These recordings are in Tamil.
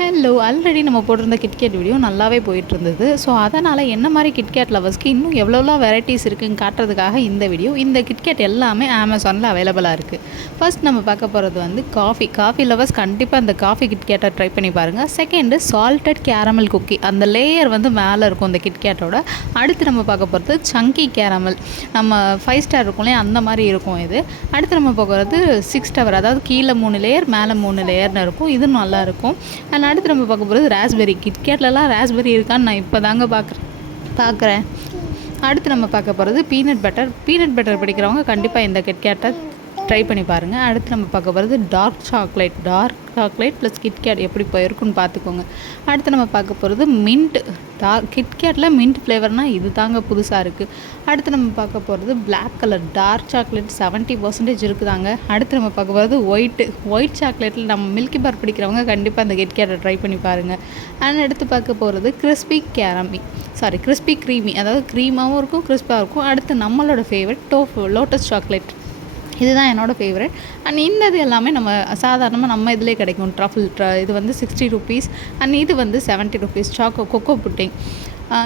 ஹலோ ஆல்ரெடி நம்ம போட்டிருந்த கிட்கேட் வீடியோ நல்லாவே போயிட்டு இருந்தது ஸோ அதனால் என்ன மாதிரி கிட்கேட் லவர்ஸ்க்கு இன்னும் எவ்வளோலாம் வெரைட்டிஸ் இருக்குன்னு காட்டுறதுக்காக இந்த வீடியோ இந்த கிட்கேட் எல்லாமே அமேசானில் அவைலபிளாக இருக்குது ஃபஸ்ட் நம்ம பார்க்க போகிறது வந்து காஃபி காஃபி லவர்ஸ் கண்டிப்பாக அந்த காஃபி கிட்கேட்டை ட்ரை பண்ணி பாருங்கள் செகண்டு சால்டட் கேரமல் குக்கி அந்த லேயர் வந்து மேலே இருக்கும் அந்த கிட்கேட்டோட அடுத்து நம்ம பார்க்க போகிறது சங்கி கேரமல் நம்ம ஃபைவ் ஸ்டார் இருக்கும் இல்லையா? அந்த மாதிரி இருக்கும் இது. அடுத்து நம்ம போகிறது சிக்ஸ் டவர் அதாவது கீழே மூணு லேயர் மேலே மூணு லேயர்னு இருக்கும். இது நல்லாயிருக்கும் அண்ட் அடுத்து நம்ம பார்க்க போகிறது ராஸ்பெரி கிட்கேட்லலாம் ராஸ்பெரி இருக்கான்னு நான் இப்போ தாங்க பார்க்குறேன் பார்க்குறேன் அடுத்து நம்ம பார்க்க போகிறது பீனட் பட்டர் பீனட் பட்டர் பிடிக்கிறவங்க கண்டிப்பாக இந்த கிட்கேட்டை ட்ரை பண்ணி பாருங்கள் அடுத்து நம்ம பார்க்க போகிறது dark chocolate dark chocolate plus KitKat எப்படி போயிருக்குன்னு பார்த்துக்கோங்க. அடுத்து நம்ம பார்க்க போகிறது மின்ட் டார்க் கிட்கேட்டில் மின்ட் ஃப்ளேவர்னால் இது தாங்க புதுசாக இருக்குது அடுத்து நம்ம பார்க்க போகிறது black colour dark chocolate seventy percentage இருக்குதாங்க. அடுத்து நம்ம பார்க்க போகிறது ஒயிட்டு ஒயிட் சாக்லேட்டில் நம்ம மில்கி பார் பிடிக்கிறவங்க கண்டிப்பாக அந்த கிட்கேட்டை ட்ரை பண்ணி பாருங்கள் அண்ட் அடுத்து பார்க்க போகிறது கிறிஸ்பி கேரமி சாரி கிறிஸ்பி க்ரீமி அதாவது க்ரீமாகவும் இருக்கும் கிறிஸ்பாக இருக்கும். அடுத்து நம்மளோட ஃபேவரட் டோஃபு லோட்டஸ் சாக்லேட் இதுதான் என்னோடய ஃபேவரட் அண்ட் இந்த இது எல்லாமே நம்ம சாதாரணமாக நம்ம இதிலே கிடைக்கும். ட்ரஃபிள் ட்ர இது வந்து சிக்ஸ்டி ருபீஸ் அண்ட் இது வந்து seventy rupees choco cocoa pudding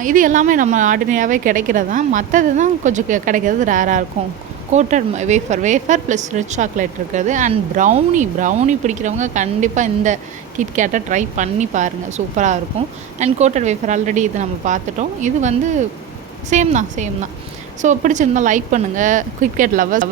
இது எல்லாமே நம்ம ஆர்டினரியாகவே கிடைக்கிறது? தான் மற்றது தான் கொஞ்சம் கெ- கிடைக்கிறது ரேராக இருக்கும். Coated wafer wafer plus rich chocolate இருக்குது. அண்ட் ப்ரௌனி ப்ரௌனி பிடிக்கிறவங்க கண்டிப்பாக இந்த கிட் கேட்டை ட்ரை பண்ணி பாருங்கள் சூப்பராக இருக்கும். அண்ட் கோட்டட் வேஃபர் ஆல்ரெடி இது நம்ம பார்த்துட்டோம். இது வந்து சேம் தான் சேம் தான். ஸோ பிடிச்சிருந்தா லைக் பண்ணுங்கள் கிட்கேட் லவர்